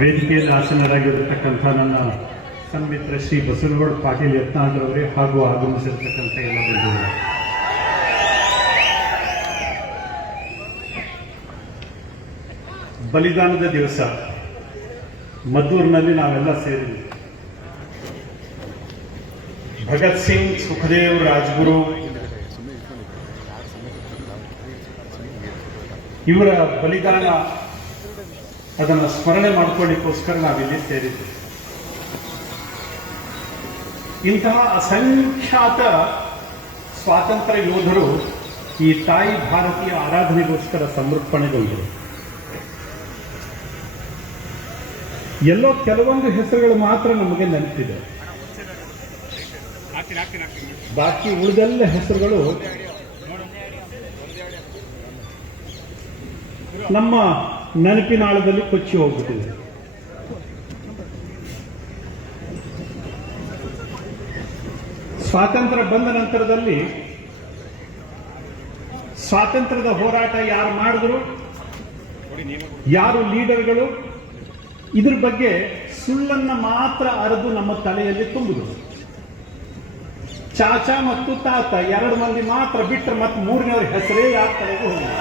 ವೇದಿಕೆಯಲ್ಲಿ ಆಸನರಾಗಿರತಕ್ಕಂಥ ನನ್ನ ಸನ್ಮಿತ್ರ ಶ್ರೀ ಬಸವನಗೌಡ ಪಾಟೀಲ್ ಯತ್ನಾಳ್ ಹಾಗೂ ಆಗಮಿಸಿರ್ತಕ್ಕಂಥ ಎಲ್ಲ ಬಂಧುಗಳು, ಬಲಿದಾನದ ದಿವಸ ಮದ್ದೂರಿನಲ್ಲಿ ನಾವೆಲ್ಲ ಸೇರಿದ್ವಿ. ಭಗತ್ ಸಿಂಗ್, ಸುಖದೇವ್, ರಾಜ್ಗುರು ಇವರ ಬಲಿದಾನ ಅದನ್ನು ಸ್ಮರಣೆ ಮಾಡಿಕೊಳ್ಳಿಕ್ಕೋಸ್ಕರ ನಾವಿಲ್ಲಿ ಸೇರಿದ್ವಿ. ಇಂತಹ ಅಸಂಖ್ಯಾತ ಸ್ವಾತಂತ್ರ್ಯ ಯೋಧರು ಈ ತಾಯಿ ಭಾರತೀಯ ಆರಾಧನೆಗೋಸ್ಕರ ಸಮರ್ಪಣೆಗೊಂಡರು. ಎಲ್ಲೋ ಕೆಲವೊಂದು ಹೆಸರುಗಳು ಮಾತ್ರ ನಮಗೆ ನೆನಪಿದೆ, ಬಾಕಿ ಉಳಿದೆಲ್ಲ ಹೆಸರುಗಳು ನಮ್ಮ ನೆನಪಿನಾಳದಲ್ಲಿ ಕೊಚ್ಚಿ ಹೋಗ್ಬಿಟ್ಟಿದೆ. ಸ್ವಾತಂತ್ರ್ಯ ಬಂದ ನಂತರದಲ್ಲಿ ಸ್ವಾತಂತ್ರ್ಯದ ಹೋರಾಟ ಯಾರು ಮಾಡಿದ್ರು, ಯಾರು ಲೀಡರ್ಗಳು, ಇದ್ರ ಬಗ್ಗೆ ಸುಳ್ಳನ್ನ ಮಾತ್ರ ಅರೆದು ನಮ್ಮ ತಲೆಯಲ್ಲಿ ತುಂಬಿದ್ರು. ಚಾಚಾ ಮತ್ತು ತಾತ ಎರಡು ಮಂದಿ ಮಾತ್ರ ಬಿಟ್ಟರೆ ಮತ್ತೆ ಮೂರನೇವ್ರ ಹೆಸರೇ ಯಾರ ತಲೆಗೂ ಹೋಗಿಲ್ಲ.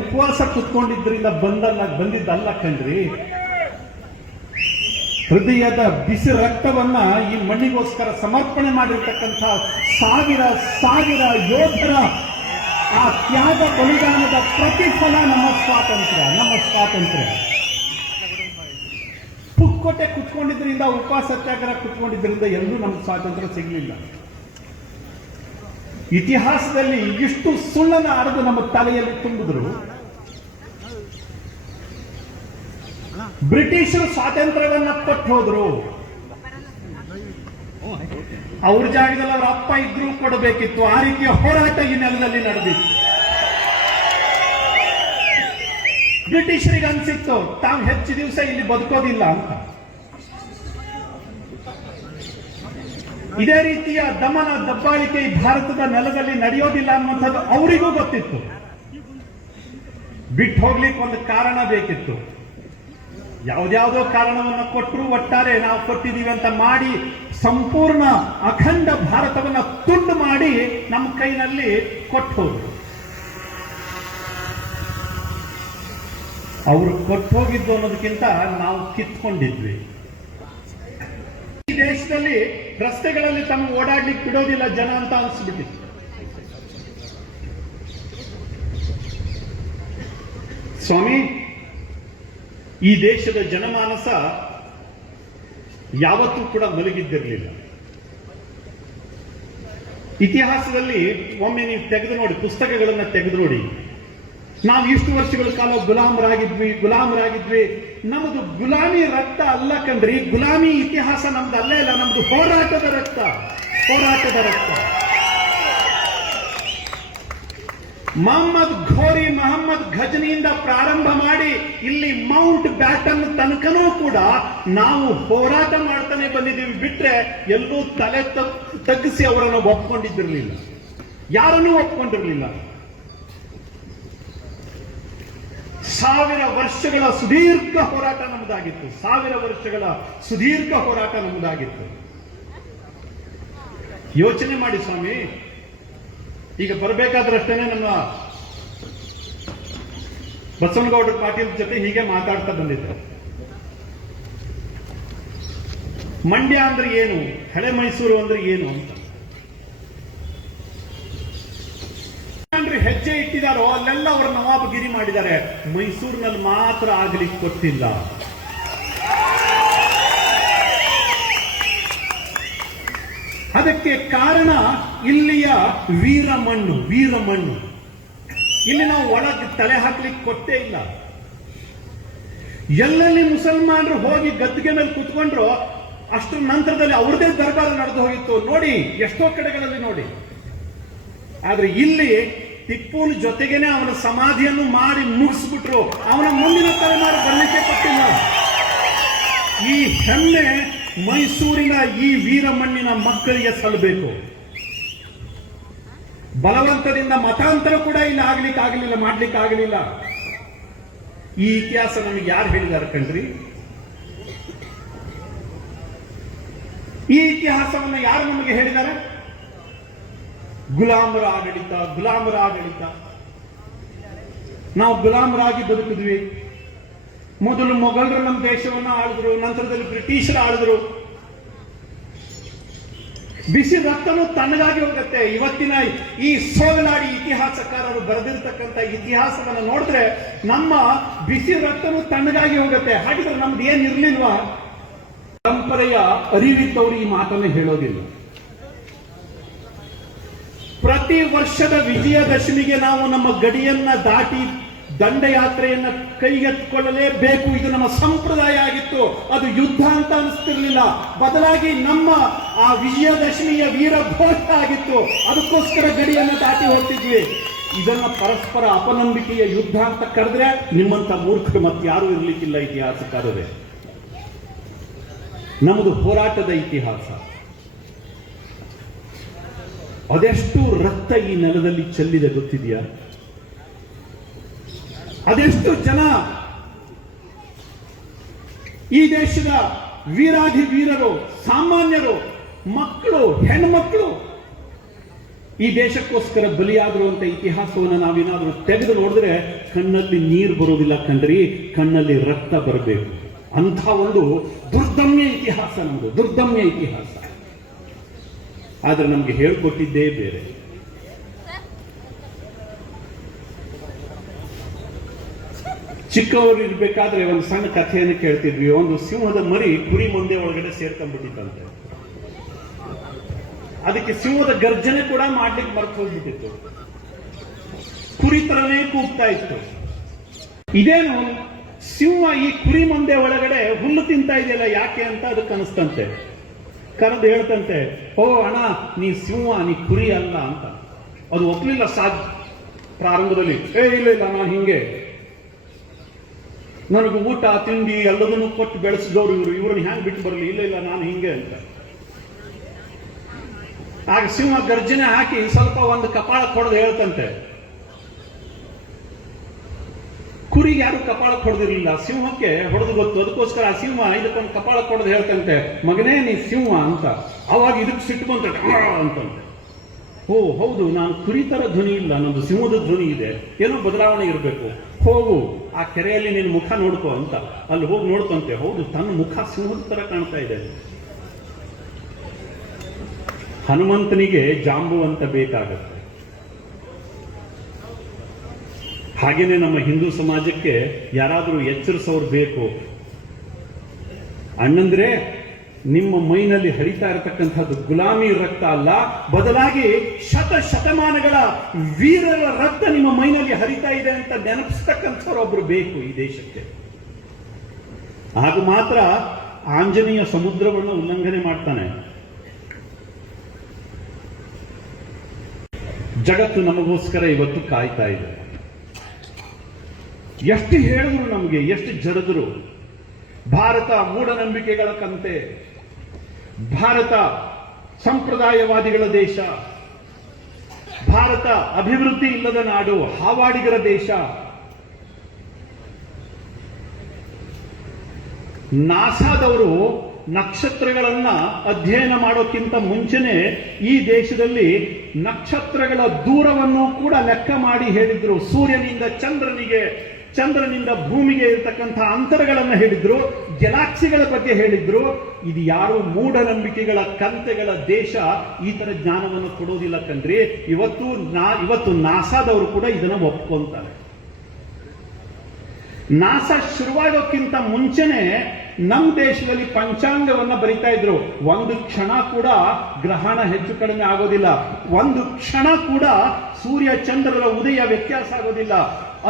ಉಪವಾಸ ಕುತ್ಕೊಂಡಿದ್ರಿಂದ ಬಂದಿದ್ದಲ್ಲ ಕಣ್ರಿ, ಹೃದಯದ ಬಿಸಿ ರಕ್ತವನ್ನ ಈ ಮಣ್ಣಿಗೋಸ್ಕರ ಸಮರ್ಪಣೆ ಮಾಡಿರ್ತಕ್ಕಂಥ ಸಾವಿರ ಸಾವಿರ ಯೋಧರ ಆ ತ್ಯಾಗ ಬಲಿದಾನದ ಪ್ರತಿಫಲ ನಮ್ಮ ಸ್ವಾತಂತ್ರ್ಯ. ಪುಕ್ಕೋಟೆ ಕುತ್ಕೊಂಡಿದ್ರಿಂದ, ಉಪವಾಸ ಸತ್ಯಾಗ್ರಹ ಕುತ್ಕೊಂಡಿದ್ರಿಂದ ಎಲ್ಲೂ ನಮ್ಗೆ ಸ್ವಾತಂತ್ರ್ಯ ಸಿಗಲಿಲ್ಲ. ಇತಿಹಾಸದಲ್ಲಿ ಇಷ್ಟು ಸುಳ್ಳನ್ನು ಅರೆದು ನಮ್ಮ ತಲೆಯಲ್ಲಿ ತುಂಬಿದ್ರು. ಬ್ರಿಟಿಷರು ಸ್ವಾತಂತ್ರ್ಯವನ್ನ ಕೊಟ್ಟು ಹೋದ್ರು, ಅವ್ರ ಜಾಗದಲ್ಲಿ ಅವ್ರ ಅಪ್ಪ ಇದ್ರೂ ಕೊಡಬೇಕಿತ್ತು. ಆ ರೀತಿಯ ಹೋರಾಟ ಈ ನೆಲದಲ್ಲಿ ನಡೆದಿತ್ತು. ಬ್ರಿಟಿಷರಿಗೆ ಅನ್ಸಿತ್ತು ತಾವು ಹೆಚ್ಚು ದಿವಸ ಇಲ್ಲಿ ಬದುಕೋದಿಲ್ಲ ಅಂತ. ಇದೇ ರೀತಿಯ ದಮನ ದಬ್ಬಾಳಿಕೆ ಈ ಭಾರತದ ನೆಲದಲ್ಲಿ ನಡೆಯೋದಿಲ್ಲ ಅನ್ನುವಂಥದ್ದು ಅವರಿಗೂ ಗೊತ್ತಿತ್ತು. ಬಿಟ್ಟು ಹೋಗ್ಲಿಕ್ಕೆ ಒಂದು ಕಾರಣ ಬೇಕಿತ್ತು. ಯಾವುದ್ಯಾವುದೋ ಕಾರಣವನ್ನು ಕೊಟ್ಟರು, ಒಟ್ಟಾರೆ ನಾವು ಕೊಟ್ಟಿದ್ದೀವಿ ಅಂತ ಮಾಡಿ ಸಂಪೂರ್ಣ ಅಖಂಡ ಭಾರತವನ್ನ ತುಂಡು ಮಾಡಿ ನಮ್ಮ ಕೈನಲ್ಲಿ ಕೊಟ್ಟು ಹೋದ್ರು. ಅವರು ಕೊಟ್ಟು ಹೋಗಿದ್ದು ಅನ್ನೋದಕ್ಕಿಂತ ನಾವು ಕಿತ್ಕೊಂಡಿದ್ವಿ. ಈ ದೇಶದಲ್ಲಿ ರಸ್ತೆಗಳಲ್ಲಿ ತಮ್ಮ ಓಡಾಡ್ಲಿಕ್ಕೆ ಬಿಡೋದಿಲ್ಲ ಜನ ಅಂತ ಅನ್ಸ್ಬಿಟ್ಟಿತ್ತು. ಸ್ವಾಮಿ, ಈ ದೇಶದ ಜನಮಾನಸ ಯಾವತ್ತೂ ಕೂಡ ಮಲಗಿದ್ದಿರಲಿಲ್ಲ. ಇತಿಹಾಸದಲ್ಲಿ ಒಮ್ಮೆ ನೀವು ತೆಗೆದು ನೋಡಿ, ಪುಸ್ತಕಗಳನ್ನ ತೆಗೆದು ನೋಡಿ, ನಾವು ಇಷ್ಟು ವರ್ಷಗಳ ಕಾಲ ಗುಲಾಮರಾಗಿದ್ವಿ. ನಮ್ಮದು ಗುಲಾಮಿ ರಕ್ತ ಅಲ್ಲ ಕಣ್ರಿ, ಗುಲಾಮಿ ಇತಿಹಾಸ ನಮ್ದು ಅಲ್ಲೇ ಇಲ್ಲ, ನಮ್ದು ಹೋರಾಟದ ರಕ್ತ. ಮೊಹಮ್ಮದ್ ಘಜ್ನಿಯಿಂದ ಪ್ರಾರಂಭ ಮಾಡಿ ಇಲ್ಲಿ ಮೌಂಟ್ ಬ್ಯಾಟನ್ ತನಕನೂ ಕೂಡ ನಾವು ಹೋರಾಟ ಮಾಡ್ತಾನೆ ಬಂದಿದ್ದೀವಿ. ಬಿಟ್ರೆ ಎಲ್ಲೂ ತಲೆ ತಗ್ಗಿಸಿ ಅವರನ್ನು ಒಪ್ಕೊಂಡಿದ್ದಿರಲಿಲ್ಲ, ಯಾರನ್ನೂ ಒಪ್ಕೊಂಡಿರಲಿಲ್ಲ. 1000 ವರ್ಷಗಳ ಸುದೀರ್ಘ ಹೋರಾಟ ನಮ್ಮದಾಗಿತ್ತು. ಯೋಚನೆ ಮಾಡಿ ಸ್ವಾಮಿ, ಈಗ ಬರಬೇಕಾದ್ರಷ್ಟೇನೆ ನಮ್ಮ ಬಸವನಗೌಡ ಪಾಟೀಲ್ ಜೊತೆ ಹೀಗೆ ಮಾತಾಡ್ತಾ ಬಂದಿದ್ದೆ. ಮಂಡ್ಯ ಅಂದ್ರೆ ಏನು, ಹಳೆ ಮೈಸೂರು ಅಂದ್ರೆ ಏನು ಅಂತ ಹೆಜ್ಜೆ ಇಟ್ಟಿದಾರೋ ಅಲ್ಲೆಲ್ಲ ಅವರು ನವಾಬಗಿರಿ ಮಾಡಿದ್ದಾರೆ. ಮೈಸೂರಿನಲ್ಲಿ ಮಾತ್ರ ಆಗ್ಲಿಕ್ಕೆ ಕೊಟ್ಟಿಲ್ಲ. ಅದಕ್ಕೆ ಕಾರಣ ಇಲ್ಲಿಯ ವೀರಮಣ್ಣು. ಇಲ್ಲಿ ನಾವು ಒಳಗೆ ತಲೆ ಹಾಕ್ಲಿಕ್ಕೆ ಕೊಟ್ಟೇ ಇಲ್ಲ. ಎಲ್ಲೆಲ್ಲಿ ಮುಸಲ್ಮಾನರು ಹೋಗಿ ಗದ್ದಿಗೆ ಮೇಲೆ ಕೂತ್ಕೊಂಡ್ರು ಅಷ್ಟರ ನಂತರದಲ್ಲಿ ಅವ್ರದೇ ದರ್ಬಾರ ನಡೆದು ಹೋಗಿತ್ತು. ನೋಡಿ, ಎಷ್ಟೋ ಕಡೆಗಳಲ್ಲಿ ನೋಡಿ. ಆದ್ರೆ ಇಲ್ಲಿ ಟಿಪ್ಪುನ ಜೊತೆಗೇನೆ ಅವನ ಸಮಾಧಿಯನ್ನು ಮಾಡಿ ಮುಗಿಸ್ಬಿಟ್ರು. ಅವನ ಮುಂದಿನ ತಲೆಮಾರು ಬರಲಿಕ್ಕೆ ಕೊಟ್ಟಿಲ್ಲ. ಈ ಹೆಮ್ಮೆ ಮೈಸೂರಿನ ಈ ವೀರಮಣ್ಣಿನ ಮಕ್ಕಳಿಗೆ ಸಲ್ಲಬೇಕು. ಬಲವಂತದಿಂದ ಮತಾಂತರ ಕೂಡ ಇಲ್ಲಿ ಮಾಡ್ಲಿಕ್ಕೆ ಆಗಲಿಲ್ಲ. ಈ ಇತಿಹಾಸ ನಮಗೆ ಯಾರು ಹೇಳಿದಾರೆ ಕಣ್ರಿ? ಈ ಇತಿಹಾಸವನ್ನು ಯಾರು ನಮಗೆ ಹೇಳಿದ್ದಾರೆ? ಗುಲಾಮರ ಆಡಳಿತ, ಗುಲಾಮರ ಆಡಳಿತ. ನಾವು ಗುಲಾಮರಾಗಿ ಬದುಕಿದ್ವಿ. ಮೊದಲು ಮೊಘಲರು ನಮ್ಮ ದೇಶವನ್ನು ಆಳಿದ್ರು, ನಂತರದಲ್ಲಿ ಬ್ರಿಟಿಷರು ಆಳಿದ್ರು. ಬಿಸಿ ರಕ್ತನು ತಣ್ಣಗಾಗಿ ಹೋಗುತ್ತೆ. ಇವತ್ತಿನ ಈ ಸೋಗಲಾಡಿ ಇತಿಹಾಸಕಾರರು ಬರೆದಿರ್ತಕ್ಕಂಥ ಇತಿಹಾಸವನ್ನು ನೋಡಿದ್ರೆ ನಮ್ಮ ಬಿಸಿ ರಕ್ತನು ತಣ್ಣಗಾಗಿ ಹೋಗುತ್ತೆ. ಹಾಗಿದ್ರೆ ನಮ್ದು ಏನಿರ್ಲಿಲ್ವಾ? ಪರಂಪರೆಯ ಅರಿವಿದ್ದವರು ಈ ಮಾತನ್ನು ಹೇಳೋದಿಲ್ಲ. ಪ್ರತಿ ವರ್ಷದ ವಿಜಯದಶಮಿಗೆ ನಾವು ನಮ್ಮ ಗಡಿಯನ್ನ ದಾಟಿ ದಂಡಯಾತ್ರೆಯನ್ನ ಕೈಗೆತ್ತಿಕೊಳ್ಳಲೇಬೇಕು. ಇದು ನಮ್ಮ ಸಂಪ್ರದಾಯ ಆಗಿತ್ತು. ಅದು ಯುದ್ಧ ಅಂತ ಅನಿಸ್ತಿರ್ಲಿಲ್ಲ. ಬದಲಾಗಿ ನಮ್ಮ ಆ ವಿಜಯದಶಮಿಯ ವೀರ ಘೋಷ ಆಗಿತ್ತು. ಅದಕ್ಕೋಸ್ಕರ ಗಡಿಯನ್ನು ದಾಟಿ ಹೋಗ್ತಿದ್ವಿ. ಇದನ್ನ ಪರಸ್ಪರ ಅಪನಂಬಿಕೆಯ ಯುದ್ಧ ಅಂತ ಕರೆದ್ರೆ ನಿಮ್ಮಂತ ಮೂರ್ಖರು ಮತ್ತೆ ಯಾರು ಇರ್ಲಿಕ್ಕಿಲ್ಲ ಇತಿಹಾಸಕಾರರೇ. ನಮ್ಮದು ಹೋರಾಟದ ಇತಿಹಾಸ. ಅದೆಷ್ಟು ರಕ್ತ ಈ ನೆಲದಲ್ಲಿ ಚೆಲ್ಲಿದೆ ಗೊತ್ತಿದೆಯಾ? ಅದೆಷ್ಟು ಜನ ಈ ದೇಶದ ವೀರಾಧಿ ವೀರರು, ಸಾಮಾನ್ಯರು, ಮಕ್ಕಳು, ಹೆಣ್ಮಕ್ಕಳು ಈ ದೇಶಕ್ಕೋಸ್ಕರ ಬಲಿಯಾದರು ಅಂತ ಇತಿಹಾಸವನ್ನು ನಾವೇನಾದ್ರೂ ತೆಗೆದು ನೋಡಿದ್ರೆ ಕಣ್ಣಲ್ಲಿ ನೀರು ಬರೋದಿಲ್ಲ ಕಣ್ರಿ, ಕಣ್ಣಲ್ಲಿ ರಕ್ತ ಬರಬೇಕು. ಅಂಥ ಒಂದು ದುರ್ದಮ್ಯ ಇತಿಹಾಸ ನಮ್ಮದು, ದುರ್ದಮ್ಯ ಇತಿಹಾಸ. ಆದ್ರೆ ನಮ್ಗೆ ಹೇಳ್ಕೊಟ್ಟಿದ್ದೇ ಬೇರೆ. ಚಿಕ್ಕವರು ಇರ್ಬೇಕಾದ್ರೆ ಒಂದು ಸಣ್ಣ ಕಥೆಯನ್ನು ಕೇಳ್ತಿದ್ವಿ. ಒಂದು ಸಿಂಹದ ಮರಿ ಕುರಿ ಮಂದೆ ಒಳಗಡೆ ಸೇರ್ಕೊಂಡ್ಬಿಟ್ಟಿತ್ತಂತೆ. ಅದಕ್ಕೆ ಸಿಂಹದ ಗರ್ಜನೆ ಕೂಡ ಮಾಡ್ಲಿಕ್ಕೆ ಮರ್ತು ಹೋಗ್ಬಿಟ್ಟಿತ್ತು. ಕುರಿ ತರನೇ ಕೂಗ್ತಾ ಇತ್ತು. ಇದೇನು ಸಿಂಹ ಈ ಕುರಿ ಮಂದೆ ಒಳಗಡೆ ಹುಲ್ಲು ತಿಂತಾ ಇದೆಯಲ್ಲ, ಯಾಕೆ ಅಂತ ಅದಕ್ಕೆ ಅನಿಸ್ತಂತೆ. ಕರೆದು ಹೇಳ್ತಂತೆ, ಓ ಅಣ್ಣ, ನೀ ಸಿಂಹ, ನೀ ಕುರಿ ಅಲ್ಲ ಅಂತ. ಅದು ಒಪ್ಲಿಲ್ಲ ಪ್ರಾರಂಭದಲ್ಲಿ. ಇಲ್ಲ ನಾನು ಹಿಂಗೆ, ನನಗೆ ಊಟ ತಿಂಡಿ ಎಲ್ಲದನ್ನು ಕೊಟ್ಟು ಬೆಳೆಸಿದವರು ಇವ್ರನ್ನ ಹ್ಯಾಂಗ್ ಬಿಟ್ಟು ಬರಲಿ, ಇಲ್ಲ ನಾನು ಹಿಂಗೆ ಅಂತ. ಆಗ ಸಿಂಹ ಗರ್ಜನೆ ಹಾಕಿ ಸ್ವಲ್ಪ ಒಂದು ಕಪಾಳ ಕೊಡದು ಹೇಳ್ತಂತೆ. ಕುರಿಗೆ ಯಾರು ಕಪಾಳ ಹೊಡೆದಿರಲಿಲ್ಲ, ಸಿಂಹಕ್ಕೆ ಹೊಡೆದು ಗೊತ್ತು. ಅದಕ್ಕೋಸ್ಕರ ಆ ಸಿಂಹ ಇದಕ್ಕೊಂದು ಕಪಾಳ ಕೊಡದು ಹೇಳ್ತಂತೆ, ಮಗನೇ ನೀ ಸಿಂಹ ಅಂತ. ಅವಾಗ ಇದಕ್ಕೆ ಸಿಟ್ಟು ಬಂತಂತೆ ಅಂತಂತೆ. ಓ ಹೌದು, ನಾನು ಕುರಿ ತರ ಧ್ವನಿ ಇಲ್ಲ, ನಂದು ಸಿಂಹದ ಧ್ವನಿ ಇದೆ, ಏನೋ ಬದಲಾವಣೆ ಇರಬೇಕು. ಹೋಗು ಆ ಕೆರೆಯಲ್ಲಿ ನಿನ್ನ ಮುಖ ನೋಡ್ಕೋ ಅಂತ. ಅಲ್ಲಿ ಹೋಗಿ ನೋಡ್ತಂತೆ, ಹೌದು ತನ್ನ ಮುಖ ಸಿಂಹದ ತರ ಕಾಣ್ತಾ ಇದೆ. ಹನುಮಂತನಿಗೆ ಜಾಂಬುವಂತ ಬೇಕಾಗತ್ತೆ. ಹಾಗೇನೆ ನಮ್ಮ ಹಿಂದೂ ಸಮಾಜಕ್ಕೆ ಯಾರಾದರೂ ಎಚ್ಚರಿಸೋರು ಬೇಕು. ಅಣ್ಣಂದ್ರೆ ನಿಮ್ಮ ಮೈನಲ್ಲಿ ಹರಿತಾ ಇರತಕ್ಕಂಥದ್ದು ಗುಲಾಮಿ ರಕ್ತ ಅಲ್ಲ, ಬದಲಾಗಿ ಶತಮಾನಗಳ ವೀರರ ರಕ್ತ ನಿಮ್ಮ ಮೈನಲ್ಲಿ ಹರಿತಾ ಇದೆ ಅಂತ ನೆನಪಿಸ್ತಕ್ಕಂಥವ್ರೊಬ್ರು ಬೇಕು ಈ ದೇಶಕ್ಕೆ. ಆಗ ಮಾತ್ರ ಆಂಜನೇಯ ಸಮುದ್ರವನ್ನು ಉಲ್ಲಂಘನೆ ಮಾಡ್ತಾನೆ. ಜಗತ್ತು ನಮಗೋಸ್ಕರ ಇವತ್ತು ಕಾಯ್ತಾ ಇದೆ. ಎಷ್ಟು ಹೇಳಿದ್ರು ನಮಗೆ, ಎಷ್ಟು ಜರದ್ರು. ಭಾರತ ಮೂಢನಂಬಿಕೆಗಳ ಕಂತೆ, ಭಾರತ ಸಂಪ್ರದಾಯವಾದಿಗಳ ದೇಶ, ಭಾರತ ಅಭಿವೃದ್ಧಿ ಇಲ್ಲದ ನಾಡು, ಹಾವಾಡಿಗರ ದೇಶ. ನಾಸಾದವರು ನಕ್ಷತ್ರಗಳನ್ನ ಅಧ್ಯಯನ ಮಾಡೋಕ್ಕಿಂತ ಮುಂಚೆನೆ ಈ ದೇಶದಲ್ಲಿ ನಕ್ಷತ್ರಗಳ ದೂರವನ್ನು ಕೂಡ ಲೆಕ್ಕ ಮಾಡಿ ಹೇಳಿದ್ರು. ಸೂರ್ಯನಿಂದ ಚಂದ್ರನಿಗೆ, ಚಂದ್ರನಿಂದ ಭೂಮಿಗೆ ಇರತಕ್ಕಂಥ ಅಂತರಗಳನ್ನು ಹೇಳಿದ್ರು, ಗ್ಯಾಲಾಕ್ಸಿಗಳ ಬಗ್ಗೆ ಹೇಳಿದ್ರು. ಇದು ಯಾರು ಮೂಢನಂಬಿಕೆಗಳ ಕಂತೆಗಳ ದೇಶ ಈ ತರ ಜ್ಞಾನವನ್ನು ಕೊಡೋದಿಲ್ಲ ಕಣ್ರಿ. ಇವತ್ತು ನಾಸಾದವರು ಕೂಡ ಇದನ್ನ ಒಪ್ಕೊಂತಾರೆ. ನಾಸಾ ಶುರುವಾಗೋಕ್ಕಿಂತ ಮುಂಚೆನೆ ನಮ್ಮ ದೇಶದಲ್ಲಿ ಪಂಚಾಂಗವನ್ನ ಬರಿತಾ ಇದ್ರು. ಒಂದು ಕ್ಷಣ ಕೂಡ ಗ್ರಹಣ ಹೆಚ್ಚು ಕಡಿಮೆ ಆಗೋದಿಲ್ಲ, ಒಂದು ಕ್ಷಣ ಕೂಡ ಸೂರ್ಯ ಚಂದ್ರರ ಉದಯ ವ್ಯತ್ಯಾಸ ಆಗೋದಿಲ್ಲ.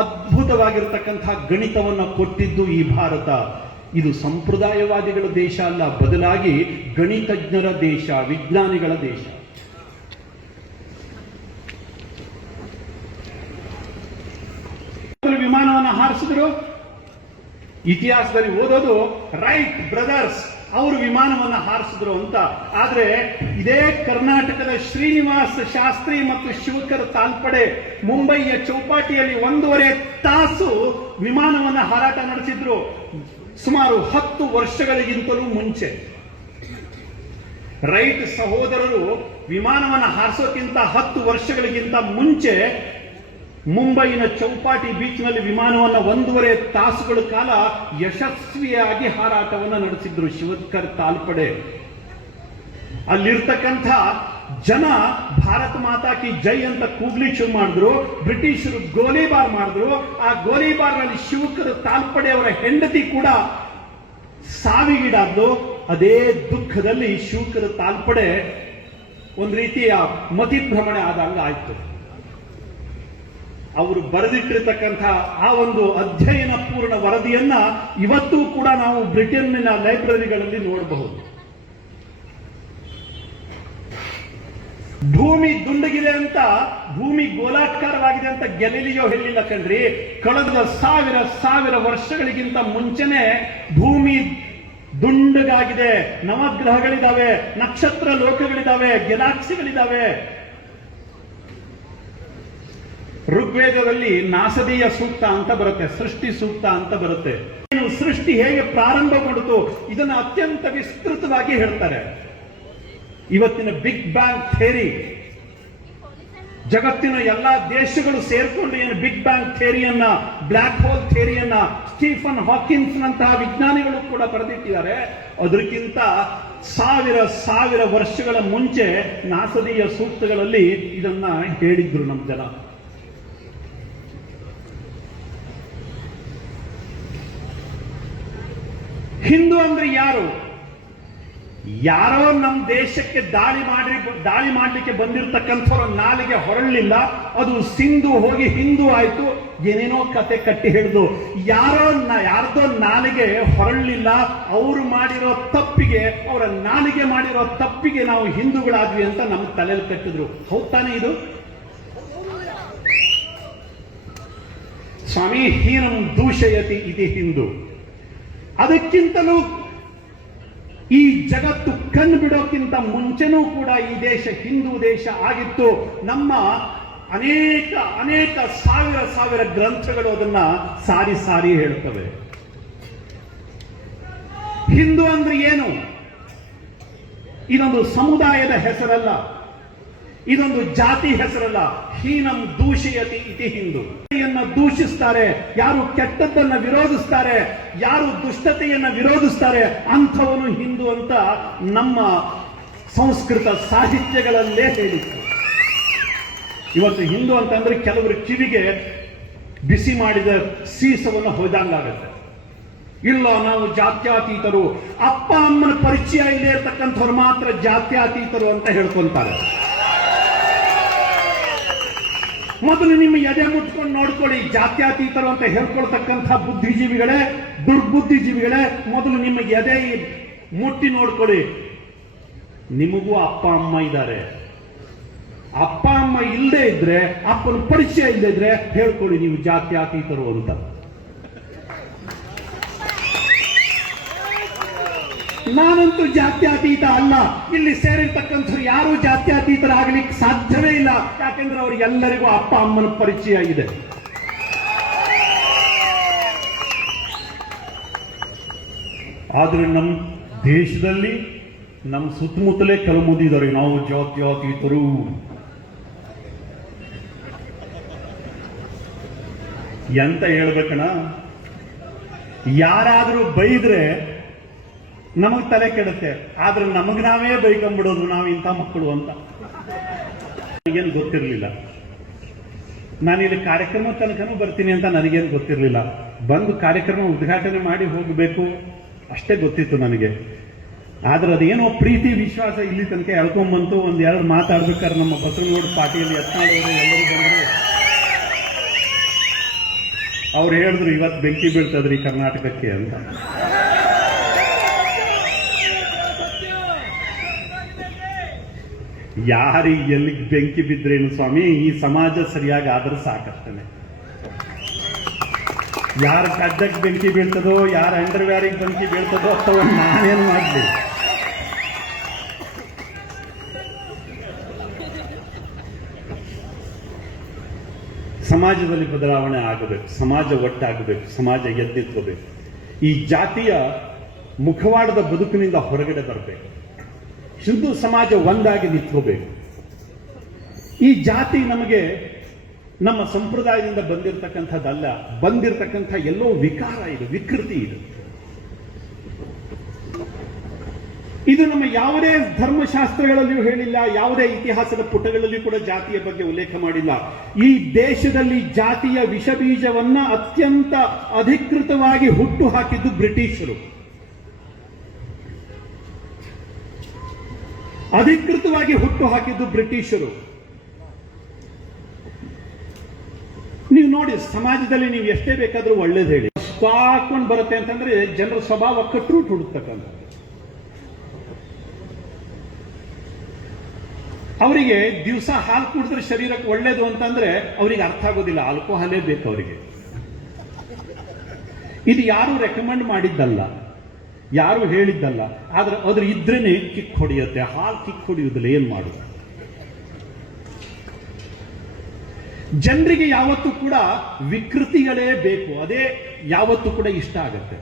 ಅದ್ಭುತವಾಗಿರತಕ್ಕಂತಹ ಗಣಿತವನ್ನ ಕೊಟ್ಟಿದ್ದು ಈ ಭಾರತ. ಇದು ಸಂಪ್ರದಾಯವಾದಿಗಳ ದೇಶ ಅಲ್ಲ, ಬದಲಾಗಿ ಗಣಿತಜ್ಞರ ದೇಶ, ವಿಜ್ಞಾನಿಗಳ ದೇಶ. ವಿಮಾನವನ್ನು ಹಾರಿಸಿದ್ರು. ಇತಿಹಾಸದಲ್ಲಿ ಓದೋದು, ರೈಟ್ ಬ್ರದರ್ಸ್ ಅವರು ವಿಮಾನವನ್ನು ಹಾರಿಸಿದ್ರು ಅಂತ. ಆದ್ರೆ ಇದೇ ಕರ್ನಾಟಕದ ಶ್ರೀನಿವಾಸ ಶಾಸ್ತ್ರಿ ಮತ್ತು ಶಿವಕರ್ ತಾಲ್ಪಡೆ ಮುಂಬಯಿಯ ಚೌಪಾಟಿಯಲ್ಲಿ 1.5 ತಾಸು ವಿಮಾನವನ್ನು ಹಾರಾಟ ನಡೆಸಿದ್ರು, ಸುಮಾರು 10 ವರ್ಷಗಳಿಗಿಂತಲೂ ಮುಂಚೆ. ರೈಟ್ ಸಹೋದರರು ವಿಮಾನವನ್ನು ಹಾರಿಸೋಕ್ಕಿಂತ 10 ವರ್ಷಗಳಿಗಿಂತ ಮುಂಚೆ ಮುಂಬೈನ ಚೌಪಾಟಿ ಬೀಚ್ನಲ್ಲಿ ವಿಮಾನವನ್ನು 1.5 ತಾಸುಗಳ ಕಾಲ ಯಶಸ್ವಿಯಾಗಿ ಹಾರಾಟವನ್ನು ನಡೆಸಿದ್ರು ಶಿವಕರ್ ತಾಲ್ಪಡೆ. ಅಲ್ಲಿರ್ತಕ್ಕಂಥ ಜನ ಭಾರತ ಮಾತಾ ಕಿ ಜೈ ಅಂತ ಕೂಗ್ಲಿಕ್ಕೆ ಶುರು ಮಾಡಿದ್ರು. ಬ್ರಿಟಿಷರು ಗೋಲಿಬಾರ್ ಮಾಡಿದ್ರು. ಆ ಗೋಲಿಬಾರ್ನಲ್ಲಿ ಶಿವಕರ್ ತಾಲ್ಪಡೆ ಅವರ ಹೆಂಡತಿ ಕೂಡ ಸಾವಿಗೀಡಾದ್ದು. ಅದೇ ದುಃಖದಲ್ಲಿ ಶಿವಕರ್ ತಾಲ್ಪಡೆ ಒಂದು ರೀತಿಯ ಮತಿಭ್ರಮಣೆ ಆದಂಗ ಆಯ್ತು. ಅವರು ಬರೆದಿಟ್ಟಿರ್ತಕ್ಕಂಥ ಆ ಒಂದು ಅಧ್ಯಯನ ಪೂರ್ಣ ವರದಿಯನ್ನ ಇವತ್ತೂ ಕೂಡ ನಾವು ಬ್ರಿಟನ್ನಿನ ಲೈಬ್ರರಿಗಳಲ್ಲಿ ನೋಡಬಹುದು. ಭೂಮಿ ದುಂಡಗಿದೆ ಅಂತ, ಭೂಮಿ ಗೋಲಾಕಾರವಾಗಿದೆ ಅಂತ ಗೆಲಿಲಿಯೋ ಹೇಳಿಲ್ಲ ಕಣ್ರಿ. ಕಳೆದ ಸಾವಿರ ವರ್ಷಗಳಿಗಿಂತ ಮುಂಚೆನೆ ಭೂಮಿ ದುಂಡಗಾಗಿದೆ. ನವಗ್ರಹಗಳಿದಾವೆ, ನಕ್ಷತ್ರ ಲೋಕಗಳಿದಾವೆ, ಗ್ಯಾಲಾಕ್ಸಿಗಳಿದಾವೆ. ಋಗ್ವೇದದಲ್ಲಿ ನಾಸದೀಯ ಸೂಕ್ತ ಅಂತ ಬರುತ್ತೆ, ಸೃಷ್ಟಿ ಸೂಕ್ತ ಅಂತ ಬರುತ್ತೆ. ಸೃಷ್ಟಿ ಹೇಗೆ ಪ್ರಾರಂಭಗೊಂಡಿತು ಇದನ್ನು ಅತ್ಯಂತ ವಿಸ್ತೃತವಾಗಿ ಹೇಳ್ತಾರೆ. ಇವತ್ತಿನ ಬಿಗ್ ಬ್ಯಾಂಗ್ ಥಿಯರಿ, ಜಗತ್ತಿನ ಎಲ್ಲಾ ದೇಶಗಳು ಸೇರ್ಕೊಂಡು ಏನು ಬಿಗ್ ಬ್ಯಾಂಗ್ ಥಿಯರಿಯನ್ನ, ಬ್ಲ್ಯಾಕ್ ಹೋಲ್ ಥಿಯರಿಯನ್ನ ಸ್ಟೀಫನ್ ಹಾಕಿನ್ಸ್ ನಂತಹ ವಿಜ್ಞಾನಿಗಳು ಕೂಡ ಬರೆದಿಟ್ಟಿದ್ದಾರೆ. ಅದಕ್ಕಿಂತ ಸಾವಿರ ವರ್ಷಗಳ ಮುಂಚೆ ನಾಸದೀಯ ಸೂಕ್ತಗಳಲ್ಲಿ ಇದನ್ನ ಹೇಳಿದ್ರು ನಮ್ಮ ಜನ. ಹಿಂದೂ ಅಂದ್ರೆ ಯಾರು? ಯಾರೋ ನಮ್ಮ ದೇಶಕ್ಕೆ ದಾಳಿ ಮಾಡಲಿಕ್ಕೆ ಬಂದಿರತಕ್ಕಂಥವ್ರ ನಾಲಿಗೆ ಹೊರಳಲಿಲ್ಲ, ಅದು ಸಿಂಧು ಹೋಗಿ ಹಿಂದೂ ಆಯ್ತು, ಏನೇನೋ ಕತೆ ಕಟ್ಟಿ ಹಿಡಿದು ಯಾರ್ದೋ ನಾಲಿಗೆ ಹೊರಳಲಿಲ್ಲ. ಅವರು ಮಾಡಿರೋ ತಪ್ಪಿಗೆ, ಅವರ ನಾಲಿಗೆ ಮಾಡಿರೋ ತಪ್ಪಿಗೆ ನಾವು ಹಿಂದೂಗಳಾದ್ವಿ ಅಂತ ನಮ್ಮ ತಲೆಯಲ್ಲಿ ಕಟ್ಟಿದ್ರು. ಹೌದ್ ತಾನೇ ಇದು? ಸ್ವಾಮಿ ಹೀನಂ ದೂಷಯತಿ ಇತಿ ಹಿಂದೂ. ಅದಕ್ಕಿಂತಲೂ ಈ ಜಗತ್ತು ಕಣ್ಣು ಬಿಡೋಕ್ಕಿಂತ ಮುಂಚೆನೂ ಕೂಡ ಈ ದೇಶ ಹಿಂದೂ ದೇಶ ಆಗಿತ್ತು. ನಮ್ಮ ಅನೇಕ ಸಾವಿರ ಗ್ರಂಥಗಳು ಅದನ್ನ ಸಾರಿ ಹೇಳ್ತವೆ. ಹಿಂದೂ ಅಂದ್ರೆ ಏನು? ಇದೊಂದು ಸಮುದಾಯದ ಹೆಸರಲ್ಲ, ಇದೊಂದು ಜಾತಿ ಹೆಸರಲ್ಲ. ಹೀನಂ ದೂಷಯತಿ ಇತಿ ಹಿಂದೂ. ದೂಷಿಸ್ತಾರೆ ಯಾರು, ಕೆಟ್ಟದ್ದನ್ನ ವಿರೋಧಿಸ್ತಾರೆ ಯಾರು, ದುಷ್ಟತೆಯನ್ನ ವಿರೋಧಿಸ್ತಾರೆ, ಅಂಥವನು ಹಿಂದೂ ಅಂತ ನಮ್ಮ ಸಂಸ್ಕೃತ ಸಾಹಿತ್ಯಗಳಲ್ಲೇ ಹೇಳಿತ್ತು. ಇವತ್ತು ಹಿಂದೂ ಅಂತಂದ್ರೆ ಕೆಲವರು ಕಿವಿಗೆ ಬಿಸಿ ಮಾಡಿದ ಸೀಸವನ್ನು ಹೊಯ್ದಂಗಾಗತ್ತೆ. ಇಲ್ಲ, ನಾವು ಜಾತ್ಯಾತೀತರು, ಅಪ್ಪ ಅಮ್ಮನ ಪರಿಚಯ ಇಲ್ಲೇ ಇರ್ತಕ್ಕಂಥವ್ರು ಮಾತ್ರ ಜಾತ್ಯಾತೀತರು ಅಂತ ಹೇಳ್ಕೊಂತಾರೆ. ಮೊದಲು ನಿಮ್ಮ ಎದೆ ಮುಟ್ಕೊಂಡು ನೋಡ್ಕೊಳ್ಳಿ. ಜಾತ್ಯಾತೀತರು ಅಂತ ಹೇಳ್ಕೊಳ್ತಕ್ಕಂಥ ಬುದ್ಧಿಜೀವಿಗಳೇ, ದುರ್ಬುದ್ಧಿಜೀವಿಗಳೇ, ಮೊದಲು ನಿಮ್ಮ ಎದೆ ಮುಟ್ಟಿ ನೋಡ್ಕೊಳ್ಳಿ. ನಿಮಗೂ ಅಪ್ಪ ಅಮ್ಮ ಇದ್ದಾರೆ. ಅಪ್ಪ ಅಮ್ಮ ಇಲ್ಲದೆ ಇದ್ರೆ, ಅಪ್ಪನ ಪರಿಚಯ ಇಲ್ಲದೆ ಇದ್ರೆ ಹೇಳ್ಕೊಳ್ಳಿ ನೀವು ಜಾತ್ಯಾತೀತರು ಅಂತ. ನಾನಂತೂ ಜಾತ್ಯತೀತ ಅಲ್ಲ. ಇಲ್ಲಿ ಸೇರಿರ್ತಕ್ಕಂಥವ್ರು ಯಾರು ಜಾತ್ಯತೀತರಾಗಲಿಕ್ಕೆ ಸಾಧ್ಯವೇ ಇಲ್ಲ. ಯಾಕೆಂದ್ರೆ ಅವ್ರಿಗೆಲ್ಲರಿಗೂ ಅಪ್ಪ ಅಮ್ಮನ ಪರಿಚಯ ಇದೆ. ಆದ್ರೆ ನಮ್ಮ ದೇಶದಲ್ಲಿ ನಮ್ಮ ಸುತ್ತಮುತ್ತಲೇ ಕೆಲವು ಮಂದಿ ಇದ್ದಾರೆ, ನಾವು ಜಾತ್ಯತೀತರು. ಎಂತ ಹೇಳ್ಬೇಕಣ್ಣ, ಯಾರಾದ್ರೂ ಬೈದ್ರೆ ನಮಗ್ ತಲೆ ಕೆಡುತ್ತೆ, ಆದ್ರೆ ನಮಗ್ ನಾವೇ ಬೈಕೊಂಡ್ಬಿಡೋದು ನಾವು ಇಂಥ ಮಕ್ಕಳು ಅಂತ. ನನಗೇನು ಗೊತ್ತಿರಲಿಲ್ಲ. ನಾನಿಲ್ಲಿ ಕಾರ್ಯಕ್ರಮ ತನಕನೂ ಬರ್ತೀನಿ ಅಂತ ನನಗೇನು ಗೊತ್ತಿರಲಿಲ್ಲ. ಬಂದು ಕಾರ್ಯಕ್ರಮ ಉದ್ಘಾಟನೆ ಮಾಡಿ ಹೋಗಬೇಕು ಅಷ್ಟೇ ಗೊತ್ತಿತ್ತು ನನಗೆ. ಆದ್ರೆ ಅದೇನೋ ಪ್ರೀತಿ ವಿಶ್ವಾಸ ಇಲ್ಲಿ ತನಕ ಎಳ್ಕೊಂಡ್ಬಂತು. ಒಂದೆರಡು ಮಾತಾಡ್ಬೇಕಾದ್ರೆ ನಮ್ಮ ಬಸವನಗೌಡ ಪಾಟೀಲ್ ಯತ್ನಾಳವರು ಎಲ್ಲರೂ ಬಂದರು. ಅವ್ರು ಹೇಳಿದ್ರು ಇವತ್ತು ಬೆಂಕಿ ಬೀಳ್ತದ್ರಿ ಕರ್ನಾಟಕಕ್ಕೆ ಅಂತ. ಯಾರಿಗೆ ಎಲ್ಲಿಗೆ ಬೆಂಕಿ ಬಿದ್ರೇನು ಸ್ವಾಮಿ, ಈ ಸಮಾಜ ಸರಿಯಾಗಿ ಆದ್ರೆ ಸಾಕಷ್ಟೇ. ಯಾರ ಗಡ್ಡಕ್ಕೆ ಬೆಂಕಿ ಬೀಳ್ತದೋ, ಯಾರ ಅಂಡರ್ವೇರಿಗೆ ಬೆಂಕಿ ಬೀಳ್ತದೋ ಅಥವಾ ನಾನೇನು ಮಾಡಲಿ. ಸಮಾಜದಲ್ಲಿ ಬದಲಾವಣೆ ಆಗಬೇಕು, ಸಮಾಜ ಒಟ್ಟಾಗಬೇಕು, ಸಮಾಜ ಎದ್ದಿತ್ಕೋಬೇಕು. ಈ ಜಾತಿಯ ಮುಖವಾಡದ ಬದುಕಿನಿಂದ ಹೊರಗಡೆ ಬರಬೇಕು. ಹಿಂದೂ ಸಮಾಜ ಒಂದಾಗಿ ನಿಂತ್ಕೋಬೇಕು. ಈ ಜಾತಿ ನಮಗೆ ನಮ್ಮ ಸಂಪ್ರದಾಯದಿಂದ ಬಂದಿರತಕ್ಕಂಥದ್ದಲ್ಲ, ಬಂದಿರತಕ್ಕಂಥ ಎಲ್ಲೋ ವಿಕಾರ ಇದು, ವಿಕೃತಿ ಇದು. ಇದು ನಮ್ಮ ಯಾವುದೇ ಧರ್ಮಶಾಸ್ತ್ರಗಳಲ್ಲಿಯೂ ಹೇಳಿಲ್ಲ, ಯಾವುದೇ ಇತಿಹಾಸದ ಪುಟಗಳಲ್ಲಿಯೂ ಕೂಡ ಜಾತಿಯ ಬಗ್ಗೆ ಉಲ್ಲೇಖ ಮಾಡಿಲ್ಲ. ಈ ದೇಶದಲ್ಲಿ ಜಾತಿಯ ವಿಷಬೀಜವನ್ನ ಅತ್ಯಂತ ಅಧಿಕೃತವಾಗಿ ಹುಟ್ಟು ಹಾಕಿದ್ದು ಬ್ರಿಟಿಷರು. ಅಧಿಕೃತವಾಗಿ ಹುಟ್ಟು ಹಾಕಿದ್ದು ಬ್ರಿಟಿಷರು. ನೀವು ನೋಡಿ, ಸಮಾಜದಲ್ಲಿ ನೀವು ಎಷ್ಟೇ ಬೇಕಾದ್ರೂ ಒಳ್ಳೇದು ಹೇಳಿ, ಹಾಕೊಂಡು ಬರುತ್ತೆ ಅಂತಂದ್ರೆ ಜನರ ಸ್ವಭಾವ ಕಟ್ಟರು ಹುಡುಕ್ತಕ್ಕಂಥ. ಅವರಿಗೆ ದಿವಸ ಹಾಲು ಕುಡಿದ್ರೆ ಶರೀರಕ್ಕೆ ಒಳ್ಳೇದು ಅಂತಂದ್ರೆ ಅವರಿಗೆ ಅರ್ಥ ಆಗೋದಿಲ್ಲ, ಆಲ್ಕೋಹಾಲೇ ಬೇಕು ಅವರಿಗೆ. ಇದು ಯಾರು ರೆಕಮೆಂಡ್ ಮಾಡಿದ್ದಲ್ಲ, ಯಾರು ಹೇಳಿದ್ದಲ್ಲ, ಆದ್ರೆ ಅದ್ರ ಇದ್ರೇನೆ ಕಿಕ್ ಹೊಡೆಯುತ್ತೆ. ಹಾಲು ಕಿಕ್ ಹೊಡೆಯುವುದಿಲ್ಲ, ಏನ್ ಮಾಡುದು? ಜನರಿಗೆ ಯಾವತ್ತೂ ಕೂಡ ವಿಕೃತಿಗಳೇ ಬೇಕು, ಅದೇ ಯಾವತ್ತೂ ಕೂಡ ಇಷ್ಟ ಆಗತ್ತೆ.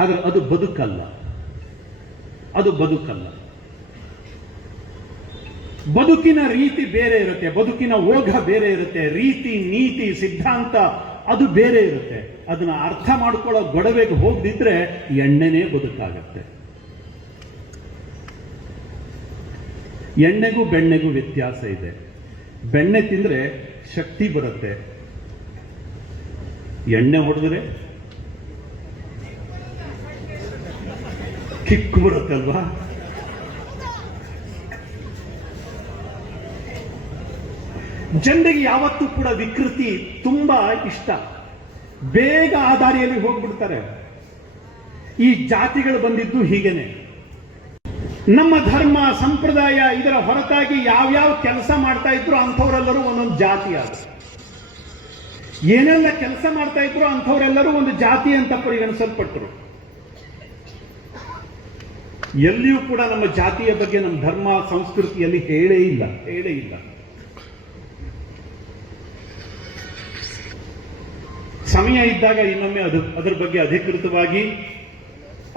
ಆದ್ರೆ ಅದು ಬದುಕಲ್ಲ, ಅದು ಬದುಕಲ್ಲ. ಬದುಕಿನ ರೀತಿ ಬೇರೆ ಇರುತ್ತೆ, ಬದುಕಿನ ಓಘ ಬೇರೆ ಇರುತ್ತೆ, ರೀತಿ ನೀತಿ ಸಿದ್ಧಾಂತ ಅದು ಬೇರೆ ಇರುತ್ತೆ. ಅದನ್ನ ಅರ್ಥ ಮಾಡ್ಕೊಳ್ಳೋ ಗೊಡವೆಗೆ ಹೋಗದಿದ್ರೆ ಎಣ್ಣೆನೇ ಬದುಕಾಗತ್ತೆ. ಎಣ್ಣೆಗೂ ಬೆಣ್ಣೆಗೂ ವ್ಯತ್ಯಾಸ ಇದೆ. ಬೆಣ್ಣೆ ತಿಂದ್ರೆ ಶಕ್ತಿ ಬರುತ್ತೆ, ಎಣ್ಣೆ ಹೊಡೆದ್ರೆ ಕಿಕ್ ಬರುತ್ತಲ್ವಾ? ಜನರಿಗೆ ಯಾವತ್ತೂ ಕೂಡ ವಿಕೃತಿ ತುಂಬಾ ಇಷ್ಟ, ಬೇಗ ಆ ದಾರಿಯಲ್ಲಿ ಹೋಗ್ಬಿಡ್ತಾರೆ. ಈ ಜಾತಿಗಳು ಬಂದಿದ್ದು ಹೀಗೇನೆ. ನಮ್ಮ ಧರ್ಮ ಸಂಪ್ರದಾಯ ಇದರ ಹೊರತಾಗಿ ಯಾವ್ಯಾವ ಕೆಲಸ ಮಾಡ್ತಾ ಇದ್ರು ಅಂಥವರೆಲ್ಲರೂ ಒಂದೊಂದು ಜಾತಿ ಆದ. ಏನೆಲ್ಲ ಕೆಲಸ ಮಾಡ್ತಾ ಇದ್ರು ಅಂಥವರೆಲ್ಲರೂ ಒಂದು ಜಾತಿ ಅಂತ ಪರಿಗಣಿಸಲ್ಪಟ್ಟರು. ಎಲ್ಲಿಯೂ ಕೂಡ ನಮ್ಮ ಜಾತಿಯ ಬಗ್ಗೆ ನಮ್ಮ ಧರ್ಮ ಸಂಸ್ಕೃತಿಯಲ್ಲಿ ಹೇಳೇ ಇಲ್ಲ. ಸಮಯ ಇದ್ದಾಗ ಇನ್ನೊಮ್ಮೆ ಅದರ ಬಗ್ಗೆ ಅಧಿಕೃತವಾಗಿ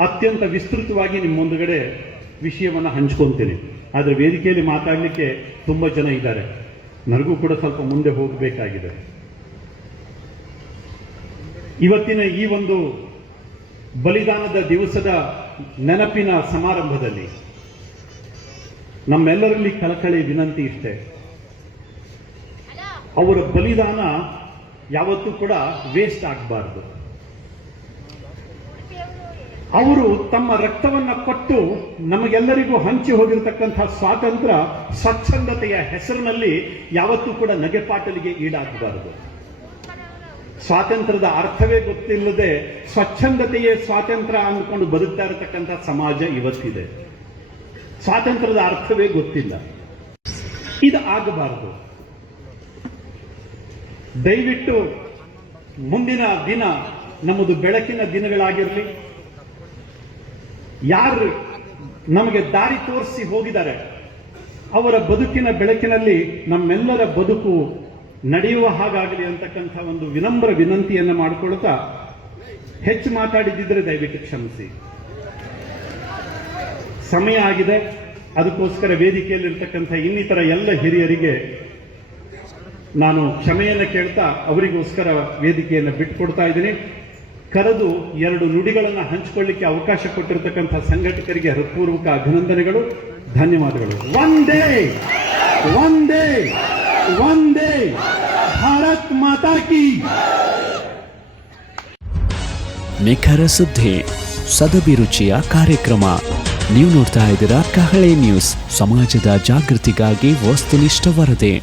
ಅತ್ಯಂತ ವಿಸ್ತೃತವಾಗಿ ನಿಮ್ಮ ಮುಂದುಗಡೆ ವಿಷಯವನ್ನು ಹಂಚ್ಕೊಂತೀನಿ. ಆದರೆ ವೇದಿಕೆಯಲ್ಲಿ ಮಾತಾಡಲಿಕ್ಕೆ ತುಂಬ ಜನ ಇದ್ದಾರೆ, ನನಗೂ ಕೂಡ ಸ್ವಲ್ಪ ಮುಂದೆ ಹೋಗಬೇಕಾಗಿದೆ. ಇವತ್ತಿನ ಈ ಒಂದು ಬಲಿದಾನದ ದಿವಸದ ನೆನಪಿನ ಸಮಾರಂಭದಲ್ಲಿ ನಮ್ಮೆಲ್ಲರಲ್ಲಿ ಕಳಕಳಿ ವಿನಂತಿ ಇಷ್ಟೇ, ಅವರ ಬಲಿದಾನ ಯಾವತ್ತೂ ಕೂಡ ವೇಸ್ಟ್ ಆಗಬಾರ್ದು. ಅವರು ತಮ್ಮ ರಕ್ತವನ್ನ ಕೊಟ್ಟು ನಮಗೆಲ್ಲರಿಗೂ ಹಂಚಿ ಹೋಗಿರತಕ್ಕಂತಹ ಸ್ವಾತಂತ್ರ್ಯ ಸ್ವಚ್ಛಂದತೆಯ ಹೆಸರಿನಲ್ಲಿ ಯಾವತ್ತೂ ಕೂಡ ನಗೆಪಾಟಲಿಗೆ ಈಡಾಗಬಾರದು. ಸ್ವಾತಂತ್ರ್ಯದ ಅರ್ಥವೇ ಗೊತ್ತಿಲ್ಲದೆ ಸ್ವಚ್ಛಂದತೆಯೇ ಸ್ವಾತಂತ್ರ್ಯ ಅಂದ್ಕೊಂಡು ಬದುಕ್ತಾ ಇರತಕ್ಕಂಥ ಸಮಾಜ ಇವತ್ತಿದೆ. ಸ್ವಾತಂತ್ರ್ಯದ ಅರ್ಥವೇ ಗೊತ್ತಿಲ್ಲ. ಇದು ಆಗಬಾರದು. ದಯವಿಟ್ಟು ಮುಂದಿನ ದಿನ ನಮ್ಮದು ಬೆಳಕಿನ ದಿನಗಳಾಗಿರಲಿ. ಯಾರು ನಮಗೆ ದಾರಿ ತೋರಿಸಿ ಹೋಗಿದ್ದಾರೆ ಅವರ ಬದುಕಿನ ಬೆಳಕಿನಲ್ಲಿ ನಮ್ಮೆಲ್ಲರ ಬದುಕು ನಡೆಯುವ ಹಾಗಾಗಲಿ ಅಂತಕ್ಕಂಥ ಒಂದು ವಿನಮ್ರ ವಿನಂತಿಯನ್ನು ಮಾಡಿಕೊಳ್ತಾ ಹೆಚ್ಚು ಮಾತಾಡಿದ್ದಿದ್ರೆ ದಯವಿಟ್ಟು ಕ್ಷಮಿಸಿ. ಸಮಯ ಆಗಿದೆ. ಅದಕ್ಕೋಸ್ಕರ ವೇದಿಕೆಯಲ್ಲಿರ್ತಕ್ಕಂಥ ಇನ್ನಿತರ ಎಲ್ಲ ಹಿರಿಯರಿಗೆ ನಾನು ಕ್ಷಮೆಯನ್ನು ಕೇಳ್ತಾ ಅವರಿಗೋಸ್ಕರ ವೇದಿಕೆಯನ್ನು ಬಿಟ್ಟುಕೊಡ್ತಾ ಇದ್ದೀನಿ. ಕರೆದು ಎರಡು ನುಡಿಗಳನ್ನು ಹಂಚಿಕೊಳ್ಳಿಕ್ಕೆ ಅವಕಾಶ ಕೊಟ್ಟಿರತಕ್ಕಂಥ ಸಂಘಟಕರಿಗೆ ಹೃತ್ಪೂರ್ವಕ ಅಭಿನಂದನೆಗಳು, ಧನ್ಯವಾದಗಳು. ವಂದೇ ವಂದೇ ವಂದೇ ಭಾರತ್ ಮಾತಾ ಕಿ. ನಿಖರ ಸುದ್ದಿ, ಸದಭಿರುಚಿಯ ಕಾರ್ಯಕ್ರಮ. ನೀವು ನೋಡ್ತಾ ಇದ್ದೀರಾ ಕಹಳೆ ನ್ಯೂಸ್, ಸಮಾಜದ ಜಾಗೃತಿಗಾಗಿ ವಸ್ತುನಿಷ್ಠ ವರದಿ.